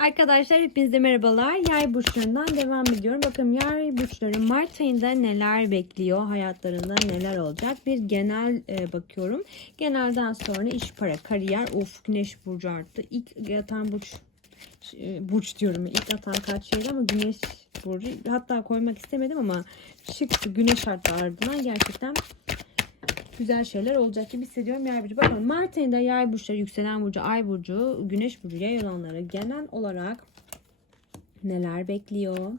Arkadaşlar hepinize merhabalar. Yay burçlarından devam ediyorum. Bakın yay burçları Mart ayında neler bekliyor? Hayatlarında neler olacak? Bir genel e, bakıyorum. Genelden sonra iş, para, kariyer, of güneş burcu arttı. İlk yatan burç e, burç diyorum. İlk atan kaç şeydi ama güneş burcu. Hatta koymak istemedim ama şıktı. Güneş arttı ardından gerçekten güzel şeyler olacak gibi hissediyorum yay burcu. Bakın Mart ayında yay burçları, yükselen burcu, ay burcu, güneş burcu yay olanları genel olarak neler bekliyor?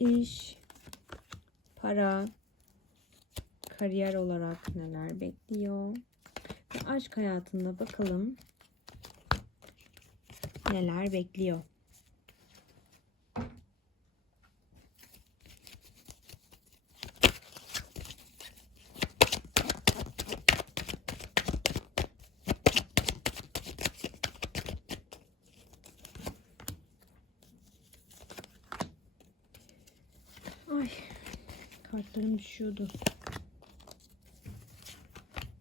İş, para, kariyer olarak neler bekliyor? Ve aşk hayatında bakalım neler bekliyor? Ay kartlarım düşüyordu.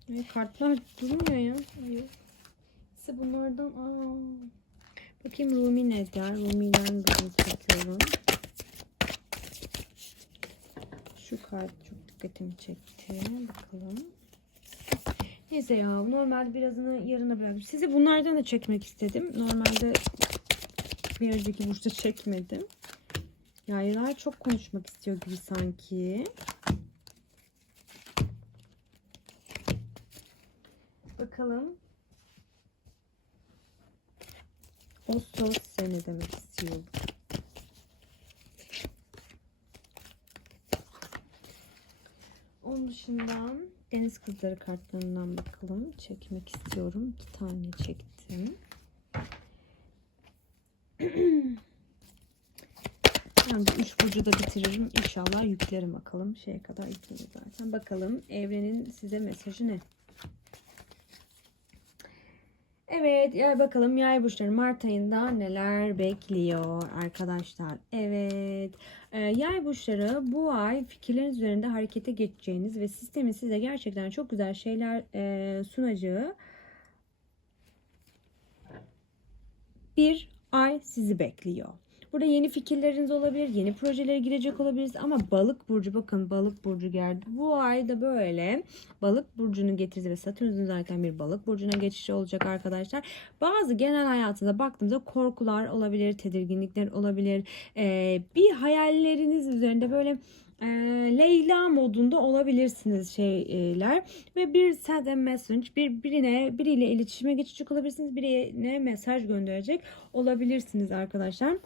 Ay, kartlar durmuyor ya. Ay. Size bunlardan aa. Bakayım Rumi ne der? Rumi'den bunu çekiyorum. Şu kart çok dikkatimi çekti. Bakalım. Neyse ya normalde birazını yarına bıraktım. Sizi bunlardan da çekmek istedim. Normalde bir önceki burçta çekmedim. Yaylar çok konuşmak istiyor gibi sanki. Bakalım. Söz size ne demek istiyor? Onun dışında deniz kızları kartlarından bakalım. Çekmek istiyorum. İki tane çektim. Ben bu üç burcu da bitiririm. İnşallah yüklerim bakalım. Şeye kadar yüklerim zaten. Bakalım evrenin size mesajı ne? Evet ya bakalım yay burçları Mart ayında neler bekliyor arkadaşlar. Evet e, yay burçları bu ay fikirleriniz üzerinde harekete geçeceğiniz ve sistemin size gerçekten çok güzel şeyler e, sunacağı bir ay sizi bekliyor. Burada yeni fikirleriniz olabilir, yeni projelere girecek olabiliriz ama balık burcu bakın balık burcu geldi. Bu ayda böyle balık burcunu getirdi ve Satürn'ün zaten bir balık burcuna geçişi olacak arkadaşlar. Bazı genel hayatında baktığımızda korkular olabilir, tedirginlikler olabilir. Ee, bir hayalleriniz üzerinde böyle e, Leyla modunda olabilirsiniz şeyler ve bir send a message bir birine biriyle iletişime geçecek olabilirsiniz birine mesaj gönderecek olabilirsiniz arkadaşlar.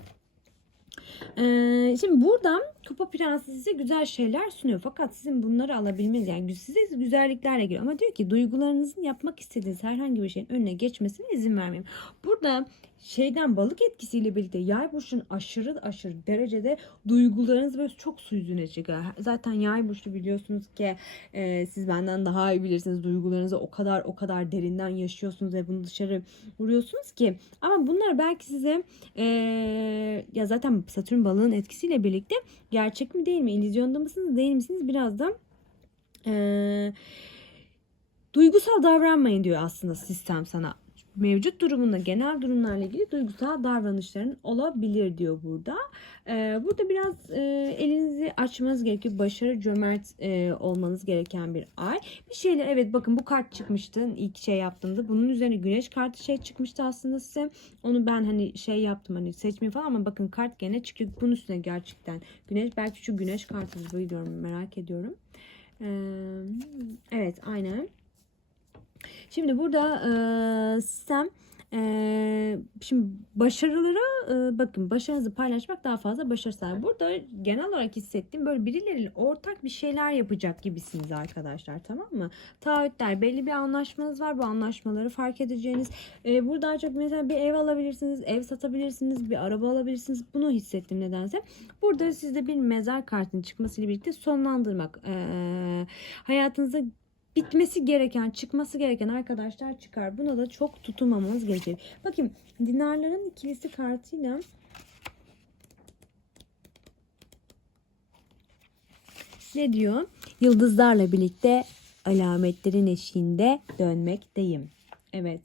Ee, şimdi burada Kupa Prensi size güzel şeyler sunuyor. Fakat sizin bunları alabilmeniz yani size güzelliklerle geliyor. Ama diyor ki duygularınızın yapmak istediğiniz herhangi bir şeyin önüne geçmesine izin vermeyin. Burada şeyden balık etkisiyle birlikte yay burçun aşırı aşırı derecede duygularınız böyle çok su yüzüne çıkıyor. Zaten yay burçlu biliyorsunuz ki e, siz benden daha iyi bilirsiniz duygularınızı o kadar o kadar derinden yaşıyorsunuz ve bunu dışarı vuruyorsunuz ki ama bunlar belki size e, ya zaten Satürn balığın etkisiyle birlikte gerçek mi değil mi illüzyonda mısınız değil misiniz biraz da e, duygusal davranmayın diyor aslında sistem sana mevcut durumunda genel durumlarla ilgili duygusal davranışların olabilir diyor burada. Ee, burada biraz e, elinizi açmanız gerekiyor. Başarı cömert e, olmanız gereken bir ay. Bir şeyler evet bakın bu kart çıkmıştı ilk şey yaptığımda. Bunun üzerine güneş kartı şey çıkmıştı aslında size. Onu ben hani şey yaptım hani seçmeyi falan ama bakın kart gene çıkıyor. Bunun üstüne gerçekten güneş belki şu güneş kartını biliyorum merak ediyorum. Ee, evet aynen. Şimdi burada e, sistem e, şimdi başarılara e, bakın başarınızı paylaşmak daha fazla başarı sağlar. Burada genel olarak hissettiğim böyle birileriyle ortak bir şeyler yapacak gibisiniz arkadaşlar tamam mı? Taahhütler belli bir anlaşmanız var bu anlaşmaları fark edeceğiniz. E, burada çok mesela bir ev alabilirsiniz, ev satabilirsiniz, bir araba alabilirsiniz. Bunu hissettim nedense. Burada sizde bir mezar kartının çıkmasıyla birlikte sonlandırmak. E, hayatınızda bitmesi gereken, çıkması gereken arkadaşlar çıkar. Buna da çok tutunmamamız gerekir. Bakın dinarların ikilisi kartıyla ne diyor? Yıldızlarla birlikte alametlerin eşiğinde dönmekteyim. Evet.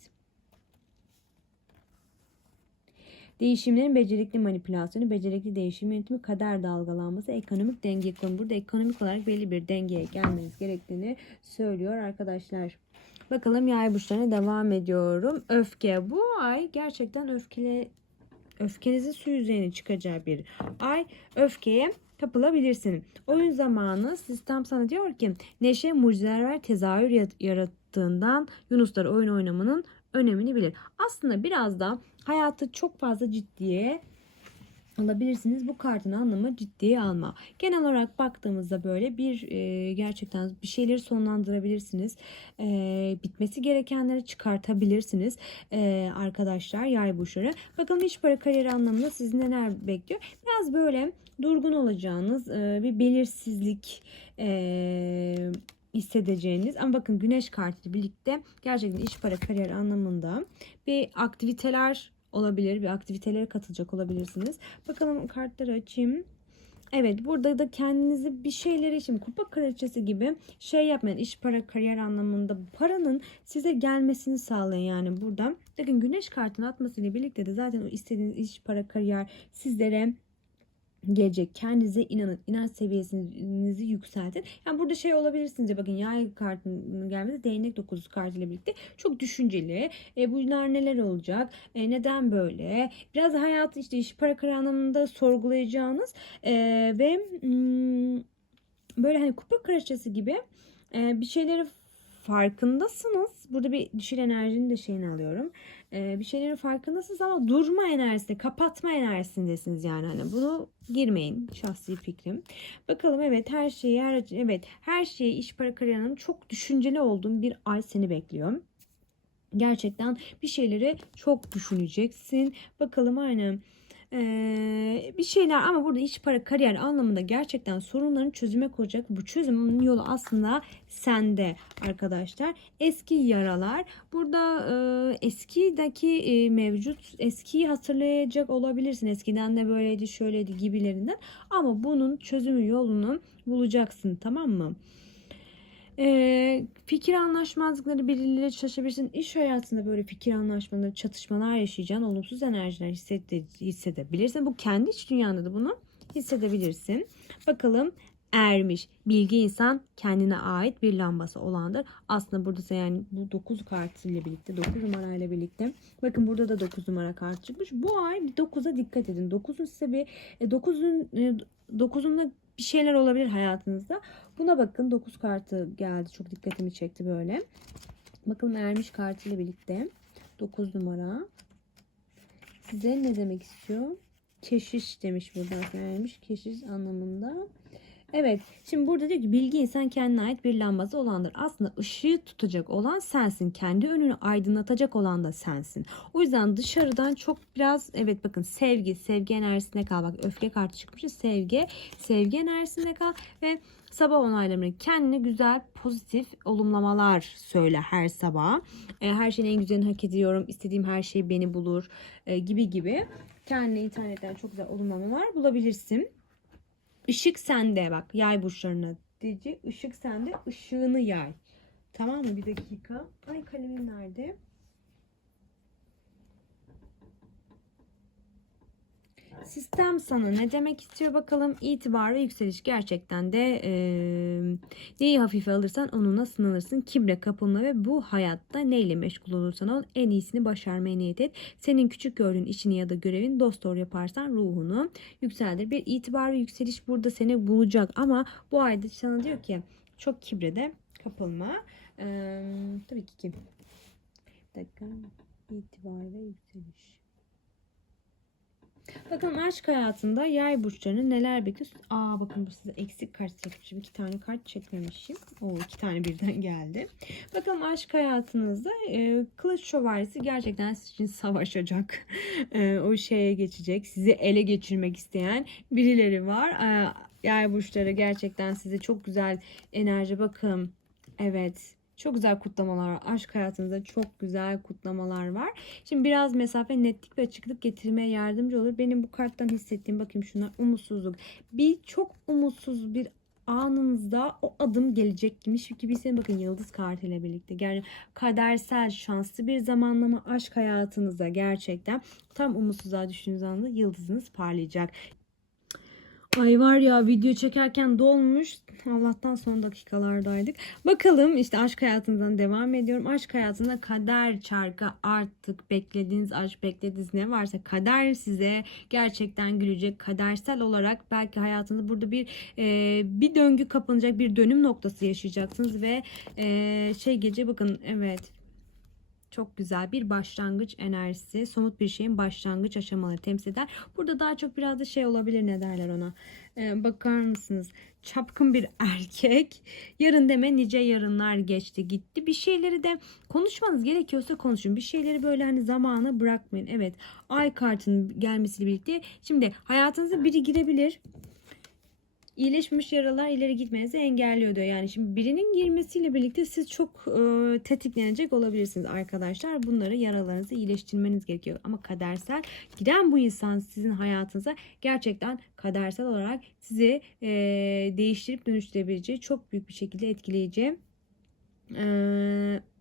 Değişimlerin becerikli manipülasyonu, becerikli değişim yönetimi, kader dalgalanması, ekonomik denge konu. Burada ekonomik olarak belli bir dengeye gelmeniz gerektiğini söylüyor arkadaşlar. Bakalım yay burçlarına devam ediyorum. Öfke. Bu ay gerçekten öfkeli öfkenizin su yüzeyine çıkacağı bir ay. Öfkeye kapılabilirsin. Oyun zamanı sistem sana diyor ki neşe mucizeler tezahür yarattığından Yunuslar oyun oynamanın önemini bilir. Aslında biraz da hayatı çok fazla ciddiye alabilirsiniz. Bu kartın anlamı ciddiye alma. Genel olarak baktığımızda böyle bir e, gerçekten bir şeyleri sonlandırabilirsiniz. E, bitmesi gerekenleri çıkartabilirsiniz. E, arkadaşlar yay burçları. Bakalım iş para kariyer anlamında sizi neler bekliyor? Biraz böyle durgun olacağınız e, bir belirsizlik e, hissedeceğiniz ama bakın güneş kartıyla birlikte gerçekten iş para kariyer anlamında bir aktiviteler olabilir. Bir aktivitelere katılacak olabilirsiniz. Bakalım kartları açayım. Evet burada da kendinizi bir şeyleri için kupa kraliçesi gibi şey yapmayın. İş para kariyer anlamında paranın size gelmesini sağlayın yani burada. Bakın güneş kartını atmasıyla birlikte de zaten o istediğiniz iş para kariyer sizlere gelecek. Kendinize inanın. İnanç seviyenizi yükseltin. Yani burada şey olabilirsiniz. Bakın yay kartının gelmesi değnek dokuzu kartıyla birlikte çok düşünceli. E, bunlar neler olacak? E, neden böyle? Biraz hayat işte iş para anlamında sorgulayacağınız e, ve mm, böyle hani kupa kraliçesi gibi e, bir şeyleri farkındasınız. Burada bir dişil enerjinin de şeyini alıyorum. Ee, bir şeylerin farkındasınız ama durma enerjisinde, kapatma enerjisindesiniz yani. Hani bunu girmeyin şahsi fikrim. Bakalım evet her şeyi her evet her şeyi iş para kariyerin çok düşünceli olduğum bir ay seni bekliyor. Gerçekten bir şeyleri çok düşüneceksin. Bakalım aynen. Ee, bir şeyler ama burada iş para kariyer anlamında gerçekten sorunların çözüme koyacak. Bu çözümün yolu aslında sende arkadaşlar. Eski yaralar. Burada e, eskideki e, mevcut eskiyi hatırlayacak olabilirsin. Eskiden de böyleydi şöyleydi gibilerinden. Ama bunun çözümü yolunu bulacaksın tamam mı? Ee, fikir anlaşmazlıkları birileriyle çalışabilirsin. İş hayatında böyle fikir anlaşmaları, çatışmalar yaşayacağın olumsuz enerjiler hissede, hissedebilirsin. Bu kendi iç dünyanda da bunu hissedebilirsin. Bakalım ermiş. Bilgi insan kendine ait bir lambası olandır. Aslında burada yani bu 9 kartıyla birlikte 9 numarayla birlikte bakın burada da 9 numara kart çıkmış. Bu ay 9'a dikkat edin. 9'un size bir 9'un 9'unla bir şeyler olabilir hayatınızda. Buna bakın 9 kartı geldi. Çok dikkatimi çekti böyle. Bakalım ermiş kartıyla birlikte 9 numara. Size ne demek istiyor? Keşiş demiş burada. Ermiş keşiş anlamında. Evet. Şimdi burada diyor ki bilgi insan kendine ait bir lambası olandır. Aslında ışığı tutacak olan sensin. Kendi önünü aydınlatacak olan da sensin. O yüzden dışarıdan çok biraz evet bakın sevgi, sevgi enerjisine kal. Bak öfke kartı çıkmış. Sevgi, sevgi enerjisine kal ve sabah onaylarını kendine güzel pozitif olumlamalar söyle her sabah. E, her şeyin en güzelini hak ediyorum. İstediğim her şey beni bulur e, gibi gibi. Kendine internetten çok güzel olumlamalar bulabilirsin. Işık sende bak yay burçlarına diyecek. Işık sende ışığını yay. Tamam mı? Bir dakika. Ay kalemim nerede? Sistem sana ne demek istiyor bakalım. İtibar ve yükseliş gerçekten de e, neyi hafife alırsan onunla sınanırsın. Kibre kapılma ve bu hayatta neyle meşgul olursan ol en iyisini başarmaya niyet et. Senin küçük gördüğün işini ya da görevin dost doğru yaparsan ruhunu yükseldir. Bir itibar ve yükseliş burada seni bulacak ama bu ayda sana diyor ki çok kibrede kapılma. Ee, tabii ki kim? Bir dakika. İtibar ve yükseliş. Bakalım aşk hayatında yay burçlarını neler bekliyor? Aa bakın bu size eksik kart çekmişim. İki tane kart çekmemişim. O iki tane birden geldi. Bakalım aşk hayatınızda e, kılıç şövalyesi gerçekten sizin için savaşacak. E, o şeye geçecek. Sizi ele geçirmek isteyen birileri var. E, yay burçları gerçekten size çok güzel enerji bakın. Evet. Çok güzel kutlamalar var. Aşk hayatınızda çok güzel kutlamalar var. Şimdi biraz mesafe, netlik ve açıklık getirmeye yardımcı olur. Benim bu karttan hissettiğim bakayım şunlar umutsuzluk. Bir çok umutsuz bir anınızda o adım gelecekmiş gibi hissedin. Bakın yıldız kartıyla birlikte. Yani kadersel, şanslı bir zamanlama aşk hayatınıza gerçekten tam umutsuzluğa düştüğünüz anda yıldızınız parlayacak. Ay var ya video çekerken dolmuş. Allah'tan son dakikalardaydık. Bakalım işte aşk hayatınızdan devam ediyorum. Aşk hayatında kader çarkı artık beklediğiniz aşk beklediğiniz ne varsa kader size gerçekten gülecek. Kadersel olarak belki hayatınızda burada bir e, bir döngü kapanacak bir dönüm noktası yaşayacaksınız ve e, şey gece bakın evet çok güzel bir başlangıç enerjisi, somut bir şeyin başlangıç aşamaları temsil eder. Burada daha çok biraz da şey olabilir ne derler ona. Ee, bakar mısınız? Çapkın bir erkek. Yarın deme nice yarınlar geçti gitti. Bir şeyleri de konuşmanız gerekiyorsa konuşun. Bir şeyleri böyle hani zamana bırakmayın. Evet ay kartının gelmesiyle birlikte. Şimdi hayatınıza biri girebilir. İyileşmiş yaralar ileri gitmenizi engelliyor diyor. Yani şimdi birinin girmesiyle birlikte siz çok e, tetiklenecek olabilirsiniz arkadaşlar. Bunları yaralarınızı iyileştirmeniz gerekiyor. Ama kadersel giren bu insan sizin hayatınıza gerçekten kadersel olarak sizi e, değiştirip dönüştürebileceği çok büyük bir şekilde etkileyici e,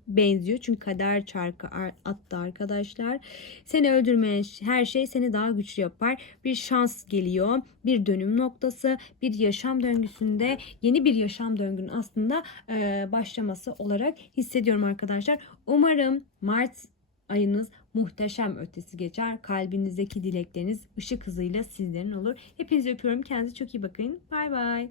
benziyor. Çünkü kader çarkı ar- attı arkadaşlar. Seni öldürmeyen her şey seni daha güçlü yapar. Bir şans geliyor. Bir dönüm noktası. Bir yaşam döngüsünde yeni bir yaşam döngünün aslında e, başlaması olarak hissediyorum arkadaşlar. Umarım Mart ayınız muhteşem ötesi geçer. Kalbinizdeki dilekleriniz ışık hızıyla sizlerin olur. Hepinizi öpüyorum. Kendinize çok iyi bakın. Bay bay.